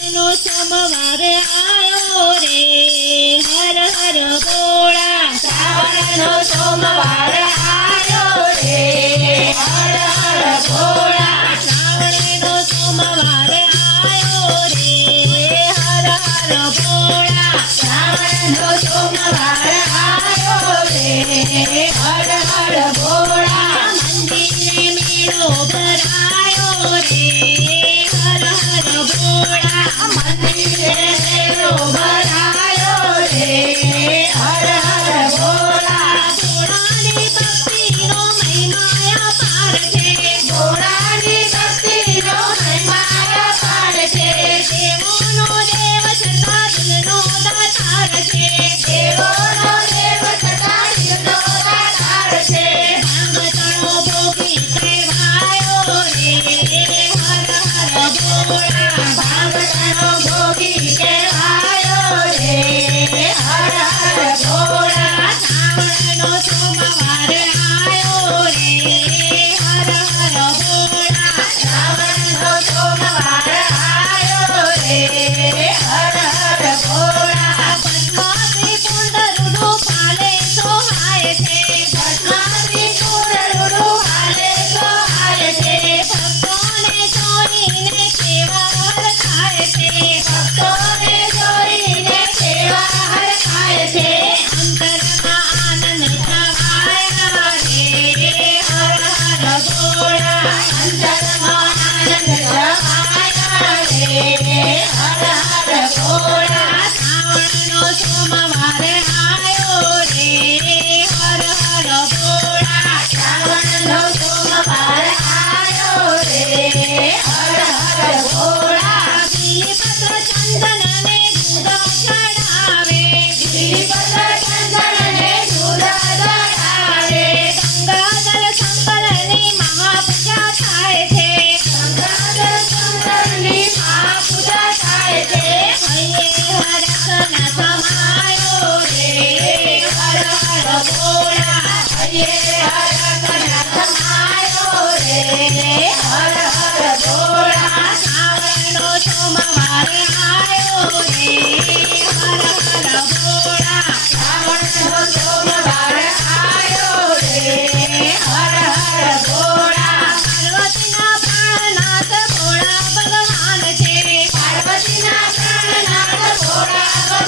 નો સોમવાર આયો રે હર હર ભોળા શ્રાવણનો સોમવાર આયો રે હર હર ભોળા શ્રાવણનો સોમવાર આયો રે હર હર ભોળા શ્રાવણનો સોમવાર આયો રે હર હર ભોળા મંદિરે મેળો ભરાયો રે હર હર ભોળા મંદિરે મેળો ભરાયો રે હર હર ભોળા ભોળાની ભક્તિનો મહિમા અપાર છે ભોળાની ભક્તિનો મહિમા અપાર છે દેવોનો દેવ છતાં દિલનો દાતાર છે દેવોનો દેવ છતાં દિલનો દાતાર છે ભાંગતણો ભોગી કહેવાયો રે હર હર ભોળા ભાગતનો ભોગી કહેવાયો રે હર હર ભોળા શ્રાવણનો સોમવાર આયો રે હર હર ભોળા શ્રાવણનો સોમવાર આયો રે હર હર ભોળા ભસ્માથી કુંડળું ફાલે સોહાય છે ભસ્માથી કુંડળું હાલે સોહાય છે ભક્તોને જોઈને કેવા હરખાય છે ભક્તોને જોઈને કેવા હરખાય છે અંતરમાં આનંદ છવાયા રે હર હર ભોળા અંતરમાં આનંદ છવાયા રે હર હર ભોળા શ્રાવણનો સોમવાર આયો રે હર હર ભોળા શ્રાવણનો સોમવાર આયો રે હર હર ભોળા બીલીપત્ર ચંદનને દૂધ ચડાવે બીલીપત્ર ચંદનને દૂધ ચડાવે ગંગાજળ સંકલની મહાપૂજા થાય છે ગંગાજળ સંકલની મહાપૂજા થાય છે હૈયે હરખના સમાયો રે હર હર ભોળા હૈયે હરખના સમાયો રે હર હર ભોળા શ્રાવણનો સોમવાર આયો રે હર હર ભોળા શ્રાવણનો સોમવાર આયો રે હર હર ભોળા પાર્વતીના પ્રાણનાથ ભોળા ભગવાન છે પાર્વતીના પ્રાણનાથ ભોળા